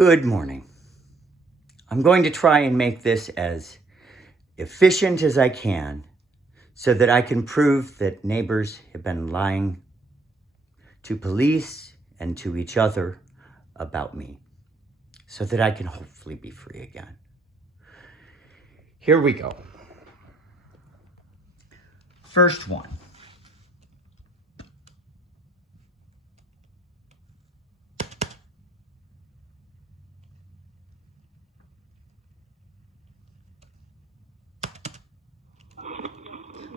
Good morning. I'm going to try and make this as efficient as I can so that I can prove that neighbors have been lying to police and to each other about me so that I can hopefully be free again. Here we go. First one.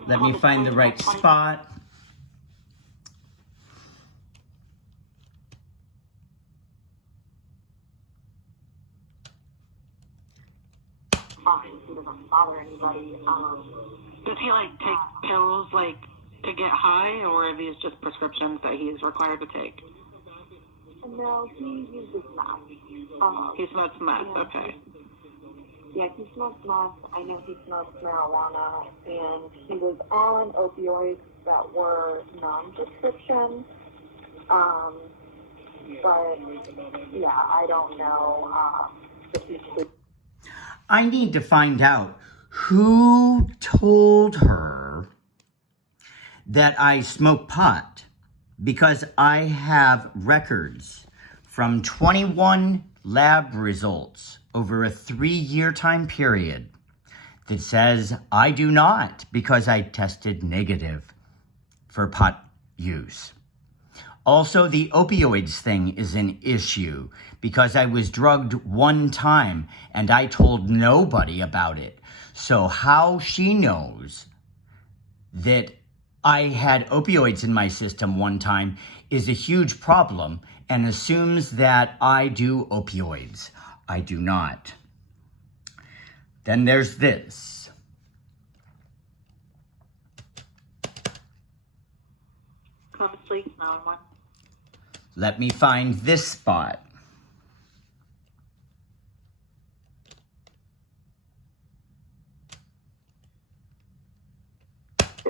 Let me find the right spot. He doesn't bother anybody. Does he take pills to get high, or are these just prescriptions that he's required to take? No, he uses meth. He smokes meth. Yeah. Okay. Yeah, he smokes meth. I know he smokes marijuana, and he was on opioids that were non-prescription. But yeah, I don't know if he's. I need to find out who told her that I smoke pot, because I have records from 21 lab results over a 3-year time period that says I do not, because I tested negative for pot use. Also, the opioids thing is an issue because I was drugged one time and I told nobody about it. So how she knows that I had opioids in my system one time is a huge problem and assumes that I do opioids. I do not. Then there's this. Honestly, no one. Let me find this spot.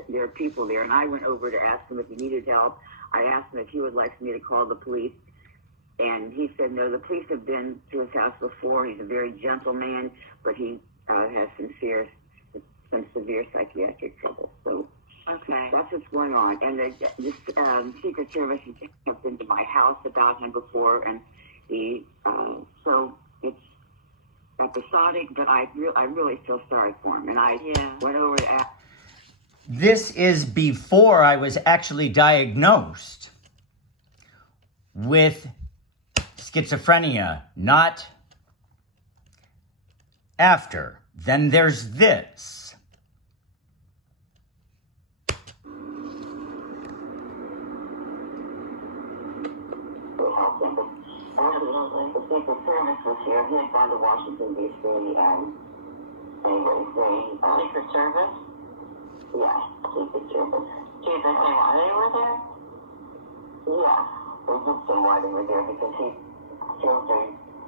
There are people there, and I went over to ask him if he needed help. I asked him if he would like me to call the police, and he said no. The police have been to his house before. He's a very gentle man, but he has some severe psychiatric trouble. So Okay. that's what's going on. And the Secret Service has been to my house about him before, and so it's episodic, but I really feel sorry for him. And I went over to ask. This is before I was actually diagnosed with schizophrenia, not after. Then there's this. Absolutely. The Secret Service was here. He had gone to Washington, D.C. and anyways, Secret Service? Yeah, Secret Service. Do you think they why they were there? Yeah, they did say why they were there because he drove to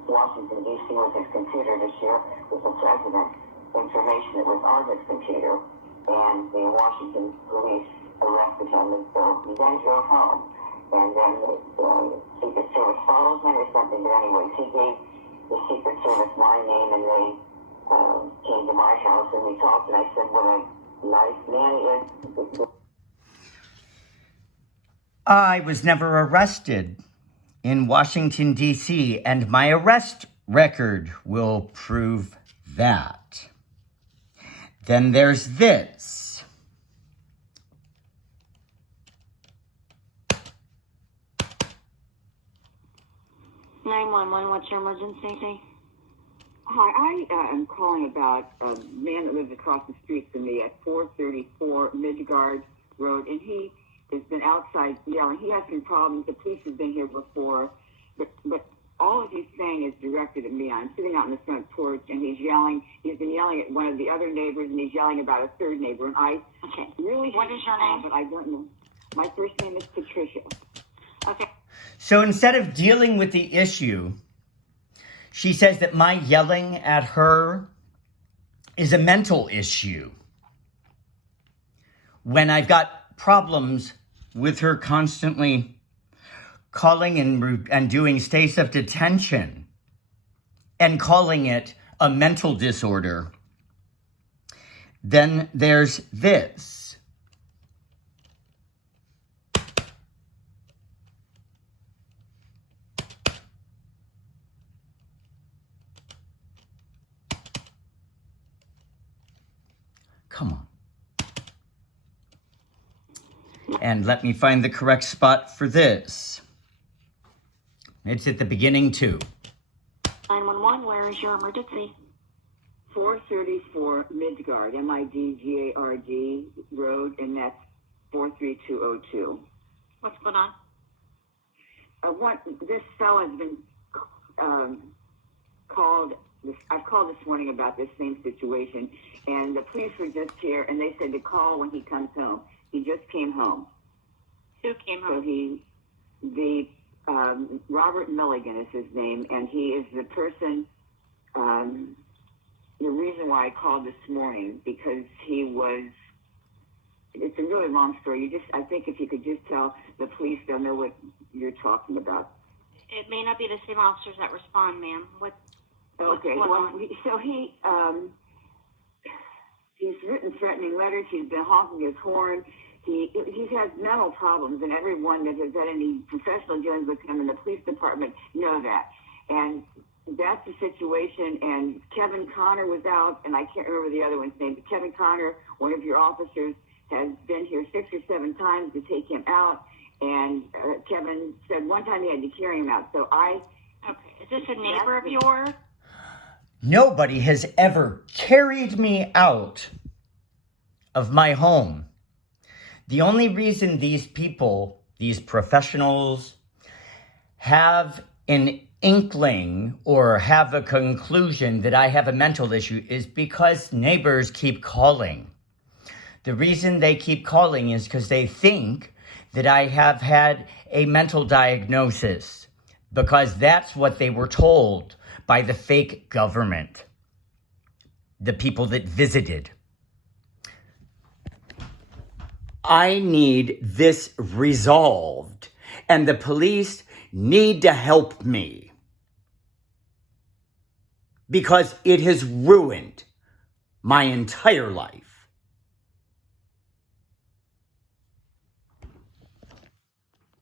Washington, D.C. with his computer to share with the president information that was on his computer, and the Washington police arrested him, and so he then drove home. And then the Secret Service followed him or something, but anyways, he gave the Secret Service my name, and they came to my house, and we talked, and I said what a nice man he is. I was never arrested in Washington, D.C., and my arrest record will prove that. Then there's this. 911, what's your emergency? Hi, I am calling about a man that lives across the street from me at 434 Midgard Road, and he has been outside yelling. He has some problems. The police have been here before, but all of he's saying is directed at me. I'm sitting out on the front porch, and he's yelling. He's been yelling at one of the other neighbors, and he's yelling about a third neighbor. And I really What is your name? but I don't know. My first name is Patricia. Okay. So instead of dealing with the issue, she says that my yelling at her is a mental issue, when I've got problems with her constantly calling and doing stays of detention and calling it a mental disorder. Then there's this. Come on. And let me find the correct spot for this. It's at the beginning too. 911, where is your emergency? 434 Midgard, Midgard Road, and that's 43202. What's going on? This fellow has been called. I've called this morning about this same situation, and the police were just here, and they said to call when he comes home. He just came home. Who came So home? Robert Milligan is his name, and he is the person. The reason why I called this morning, because he was. It's a really long story. I think if you could just tell the police, they'll know what you're talking about. It may not be the same officers that respond, ma'am. Okay. He's written threatening letters. He's been honking his horn. He has mental problems, and everyone that has had any professional dealings with him in the police department know that. And that's the situation. And Kevin Connor was out, and I can't remember the other one's name, but Kevin Connor, one of your officers, has been here 6 or 7 times to take him out. And Kevin said one time he had to carry him out. So Okay. Is this a neighbor of yours? Nobody has ever carried me out of my home. The only reason these people, these professionals, have an inkling or have a conclusion that I have a mental issue is because neighbors keep calling. The reason they keep calling is because they think that I have had a mental diagnosis, because that's what they were told by the fake government, the people that visited. I need this resolved, and the police need to help me, because it has ruined my entire life.